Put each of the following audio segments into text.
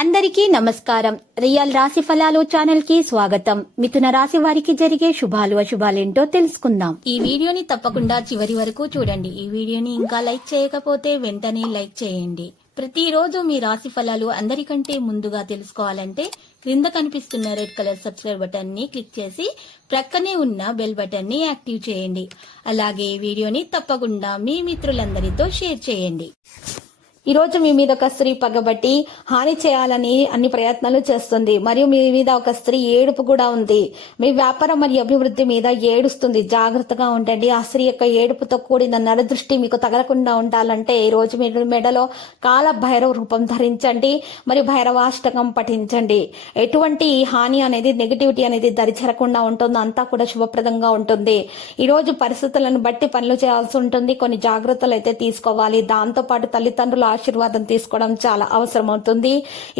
అందరికీ నమస్కారం. రియల్ రాశి ఫలాలు ఛానల్ కి స్వాగతం. మిథున రాశి వారికి జరిగే శుభాలు అశుభాలేంటో తెలుసుకుందాం. ఈ వీడియోని తప్పకుండా చివరి వరకు చూడండి. ఈ వీడియోని ఇంకా లైక్ చేయకపోతే వెంటనే లైక్ చేయండి. ప్రతిరోజు మీ రాశి ఫలాలు అందరికంటే ముందుగా తెలుసుకోవాలంటే క్రింద కనిపిస్తున్న రెడ్ కలర్ సబ్స్క్రైబ్ బటన్ ని క్లిక్ చేసి ప్రక్కనే ఉన్న బెల్ బటన్ ని యాక్టివ్ చేయండి. అలాగే ఈ వీడియోని తప్పకుండా మీ మిత్రులందరితో షేర్ చేయండి. ఈ రోజు మీ మీద ఒక స్త్రీ పగబట్టి హాని చేయాలని అన్ని ప్రయత్నాలు చేస్తుంది. మరియు మీ మీద ఒక స్త్రీ ఏడుపు కూడా ఉంది. మీ వ్యాపారం మరియు అభివృద్ధి మీద ఏడుస్తుంది. జాగ్రత్తగా ఉండండి. ఆ స్త్రీ యొక్క ఏడుపుతో కూడిన నరదృష్టి మీకు తగలకుండా ఉండాలంటే ఈ రోజు మీరు మెడలో కాల భైరవ రూపం ధరించండి. మరియు భైరవాష్టకం పఠించండి. ఎటువంటి హాని అనేది నెగిటివిటీ అనేది దరిచేరకుండా ఉంటుంది. అంతా కూడా శుభప్రదంగా ఉంటుంది. ఈ రోజు పరిస్థితులను బట్టి పనులు చేయాల్సి ఉంటుంది. కొన్ని జాగ్రత్తలు అయితే తీసుకోవాలి. దాంతో పాటు తల్లిదండ్రుల ఆశీర్వాదం తీసుకోవడం చాలా అవసరం అవుతుంది.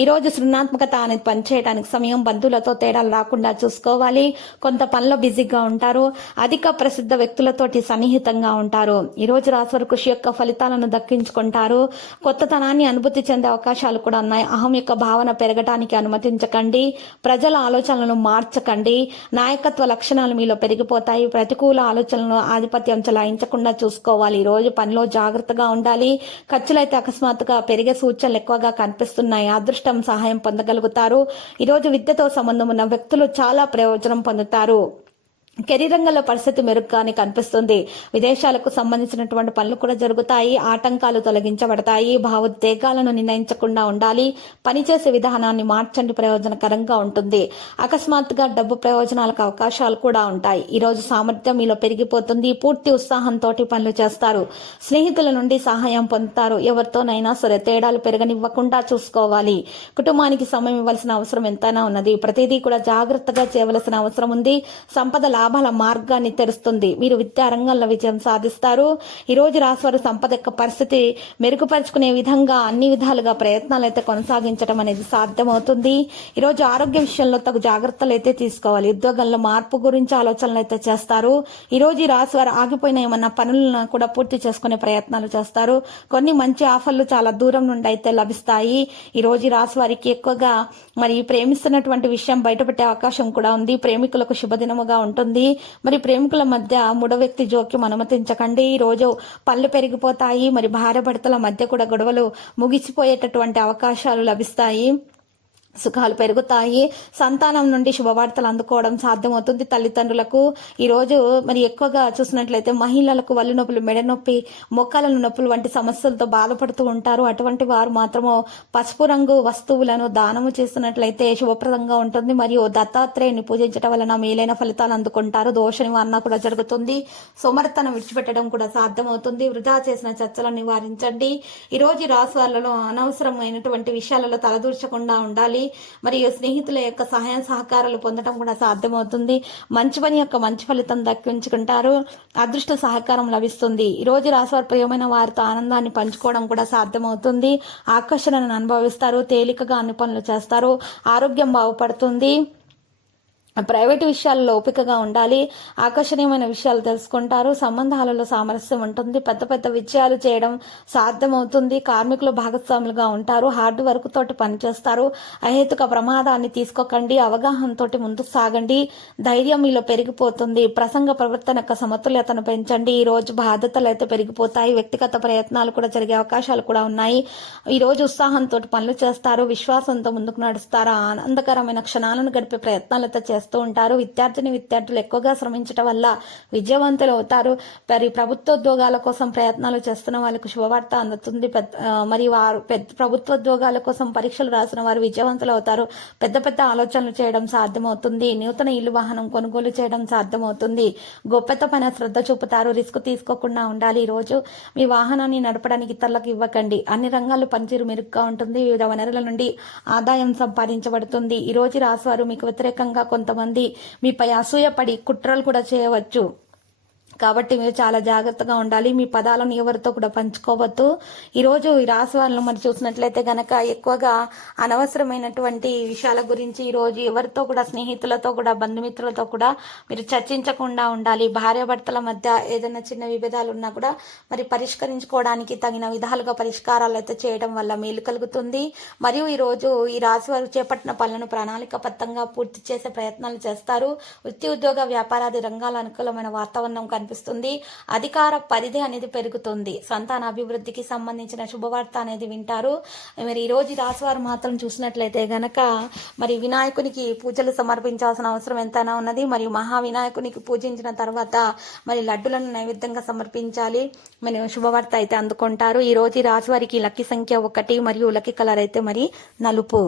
ఈ రోజు సృజనాత్మకత అనేది పనిచేయడానికి సమయం బంధువులతో తేడాలు రాకుండా చూసుకోవాలి. కొంత పనిలో బిజీగా ఉంటారు. అధిక ప్రసిద్ధ వ్యక్తులతోటి సన్నిహితంగా ఉంటారు. ఈ రోజు రాశివారు కృషి యొక్క ఫలితాలను దక్కించుకుంటారు. కొత్తతనాన్ని అనుభూతి చెందే అవకాశాలు కూడా ఉన్నాయి. అహం యొక్క భావన పెరగడానికి అనుమతించకండి. ప్రజల ఆలోచనలను మార్చకండి. నాయకత్వ లక్షణాలు మీలో పెరిగిపోతాయి. ప్రతికూల ఆలోచనలను ఆధిపత్యం చెలాయించకుండా చూసుకోవాలి. ఈ రోజు పనిలో జాగ్రత్తగా ఉండాలి. ఖర్చులైతే అకస్మాత్తుగా పెరిగే సూచనలు ఎక్కువగా కనిపిస్తున్నాయి. అదృష్టం సహాయం పొందగలుగుతారు. ఈరోజు విద్యతో సంబంధం ఉన్న వ్యక్తులు చాలా ప్రయోజనం పొందుతారు. కెరీర్ రంగంలో పరిస్థితి మెరుగ్గానే కనిపిస్తుంది. విదేశాలకు సంబంధించినటువంటి పనులు కూడా జరుగుతాయి. ఆటంకాలు తొలగించబడతాయి. భావోద్వేగాలను నిర్ణయించకుండా ఉండాలి. పనిచేసే విధానాన్ని మార్చండి. ప్రయోజనకరంగా ఉంటుంది. అకస్మాత్తుగా డబ్బు ప్రయోజనాలకు అవకాశాలు కూడా ఉంటాయి. ఈ రోజు సామర్థ్యం మీలో పెరిగిపోతుంది. పూర్తి ఉత్సాహంతో పనులు చేస్తారు. స్నేహితుల నుండి సహాయం పొందుతారు. ఎవరితోనైనా సరే తేడాలు పెరగనివ్వకుండా చూసుకోవాలి. కుటుంబానికి సమయం ఇవ్వాల్సిన అవసరం ఎంతైనా ఉన్నది. ప్రతిదీ కూడా జాగ్రత్తగా చేయవలసిన అవసరం ఉంది. సంపద లాభాల మార్గాన్ని తెరుస్తుంది. మీరు విద్యారంగంలో విజయం సాధిస్తారు. ఈ రోజు రాశివారు సంపద యొక్క పరిస్థితి మెరుగుపరుచుకునే విధంగా అన్ని విధాలుగా ప్రయత్నాలు అయితే కొనసాగించడం అనేది సాధ్యమవుతుంది. ఈ రోజు ఆరోగ్య విషయంలో తగు జాగ్రత్తలు అయితే తీసుకోవాలి. ఉద్యోగంలో మార్పు గురించి ఆలోచనలు అయితే చేస్తారు. ఈ రోజు ఈ రాశివారు ఆగిపోయిన ఏమన్నా పనులను కూడా పూర్తి చేసుకునే ప్రయత్నాలు చేస్తారు. కొన్ని మంచి ఆఫర్లు చాలా దూరం నుండి అయితే లభిస్తాయి. ఈ రోజు ఈ రాశివారికి ఎక్కువగా మరి ప్రేమిస్తున్నటువంటి విషయం బయటపెట్టే అవకాశం కూడా ఉంది. ప్రేమికులకు శుభదినముగా ఉంటుంది. మరి ప్రేమికుల మధ్య మూడో వ్యక్తి జోక్యం అనుమతించకండి. ఈ రోజు పళ్ళు పెరిగిపోతాయి. మరి భార్య భర్తల మధ్య కూడా గొడవలు ముగిసిపోయేటటువంటి అవకాశాలు లభిస్తాయి. సుఖాలు పెరుగుతాయి. సంతానం నుండి శుభవార్తలు అందుకోవడం సాధ్యమవుతుంది. తల్లిదండ్రులకు ఈ రోజు మరి ఎక్కువగా చూసినట్లయితే మహిళలకు వల్లు నొప్పులు, మెడ నొప్పి, మొక్కల నొప్పులు వంటి సమస్యలతో బాధపడుతూ ఉంటారు. అటువంటి వారు మాత్రము పసుపు రంగు వస్తువులను దానము చేసినట్లయితే శుభప్రదంగా ఉంటుంది. మరియు దత్తాత్రేయుని పూజించడం వలన మేలైన ఫలితాలు అందుకుంటారు. దోష నివారణ కూడా జరుగుతుంది. సోమరితనం విడిచిపెట్టడం కూడా సాధ్యమవుతుంది. వృధా చేసిన చర్చలను నివారించండి. ఈ రోజు రాశి వాళ్ళలో అనవసరమైనటువంటి విషయాలలో తలదూర్చకుండా ఉండాలి. మరియు స్నేహితుల యొక్క సహాయ సహకారాలు పొందడం కూడా సాధ్యమవుతుంది. మంచి పని యొక్క మంచి ఫలితం దక్కించుకుంటారు. అదృష్ట సహకారం లభిస్తుంది. ఈ రోజు రాశివారు ప్రియమైన వారితో ఆనందాన్ని పంచుకోవడం కూడా సాధ్యమవుతుంది. ఆకర్షణను అనుభవిస్తారు. తేలికగా అన్ని పనులు చేస్తారు. ఆరోగ్యం బాగుపడుతుంది. ప్రైవేటు విషయాల్లో ఓపికగా ఉండాలి. ఆకర్షణీయమైన విషయాలు తెలుసుకుంటారు. సంబంధాలలో సామరస్యం ఉంటుంది. పెద్ద పెద్ద విజయాలు చేయడం సాధ్యమవుతుంది. కార్మికులు భాగస్వాములుగా ఉంటారు. హార్డ్ వర్క్ తోటి పనిచేస్తారు. అహేతుక ప్రమాదాన్ని తీసుకోకండి. అవగాహనతో ముందుకు సాగండి. ధైర్యం మీలో పెరిగిపోతుంది. ప్రసంగ ప్రవర్తన యొక్క సమతుల్యతను పెంచండి. ఈ రోజు బాధ్యతలు అయితే పెరిగిపోతాయి. వ్యక్తిగత ప్రయత్నాలు కూడా జరిగే అవకాశాలు కూడా ఉన్నాయి. ఈ రోజు ఉత్సాహంతో పనులు చేస్తారు. విశ్వాసంతో ముందుకు నడుస్తారు. ఆనందకరమైన క్షణాలను గడిపే ప్రయత్నాలు అయితే చేస్తారు ఉంటారు. విద్యార్థులు ఎక్కువగా శ్రమించడం వల్ల విజయవంతులు అవుతారు. మరి ప్రభుత్వోద్యోగాల కోసం ప్రయత్నాలు చేస్తున్న వాళ్ళకు శుభవార్త అందుతుంది. మరియు వారు ప్రభుత్వోద్యోగాల కోసం పరీక్షలు రాసిన వారు విజయవంతులు అవుతారు. పెద్ద పెద్ద ఆలోచనలు చేయడం సాధ్యమవుతుంది. నూతన ఇల్లు వాహనం కొనుగోలు చేయడం సాధ్యమవుతుంది. గొప్పత పైన శ్రద్ధ చూపుతారు. రిస్క్ తీసుకోకుండా ఉండాలి. ఈ రోజు మీ వాహనాన్ని నడపడానికి ఇతరులకు ఇవ్వకండి. అన్ని రంగాల్లో పనితీరు మెరుగ్గా ఉంటుంది. వివిధ వనరుల నుండి ఆదాయం సంపాదించబడుతుంది. ఈ రోజు రాశివారు మీకు వ్యతిరేకంగా కొంతమంది మీపై అసూయపడి కుట్రలు కూడా చేయవచ్చు. కాబట్టి మీరు చాలా జాగ్రత్తగా ఉండాలి. మీ పదాలను ఎవరితో కూడా పంచుకోవద్దు. ఈరోజు ఈ రాశి వాళ్ళను మరి చూసినట్లయితే గనక ఎక్కువగా అనవసరమైనటువంటి విషయాల గురించి ఈరోజు ఎవరితో కూడా, స్నేహితులతో కూడా, బంధుమిత్రులతో కూడా మీరు చర్చించకుండా ఉండాలి. భార్యాభర్తల మధ్య ఏదైనా చిన్న విభేదాలు ఉన్నా కూడా మరి పరిష్కరించుకోవడానికి తగిన విధాలుగా పరిష్కారాలు అయితే చేయడం వల్ల మేలు కలుగుతుంది. మరియు ఈరోజు ఈ రాశి వారు చేపట్టిన పనులను ప్రణాళికాబద్ధంగా పూర్తి చేసే ప్రయత్నాలు చేస్తారు. వృత్తి, ఉద్యోగ, వ్యాపారాది రంగాల అనుకూలమైన వాతావరణం కనిపిస్తుంది. అధికార పరిధి అనేది పెరుగుతుంది. సంతాన అభివృద్ధికి సంబంధించిన శుభవార్త అనేది వింటారు. మరి ఈ రోజు రాశి వారు మాత్రం చూసినట్లయితే గనక మరి వినాయకునికి పూజలు సమర్పించాల్సిన అవసరం ఎంతైనా ఉన్నది. మరియు మహావినాయకునికి పూజించిన తర్వాత మరి లడ్డులను నైవేద్యంగా సమర్పించాలి. మరి శుభవార్త అయితే అందుకుంటారు. ఈ రోజు రాశి వారికి లక్కీ సంఖ్య 1 మరియు లక్కీ కలర్ అయితే మరి నలుపు.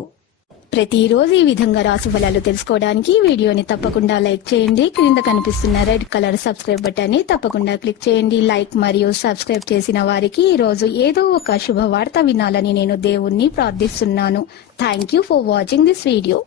ప్రతిరోజు ఈ విధంగా రాశి ఫలాలు తెలుసుకోవడానికి ఈ వీడియోని తప్పకుండా లైక్ చేయండి. క్రింద కనిపిస్తున్న రెడ్ కలర్ సబ్స్క్రైబ్ బటన్ ని తప్పకుండా క్లిక్ చేయండి. లైక్ మరియు సబ్స్క్రైబ్ చేసిన వారికి ఈ రోజు ఏదో ఒక శుభవార్త వినాలని నేను దేవుణ్ణి ప్రార్థిస్తున్నాను. Thank you for watching this video.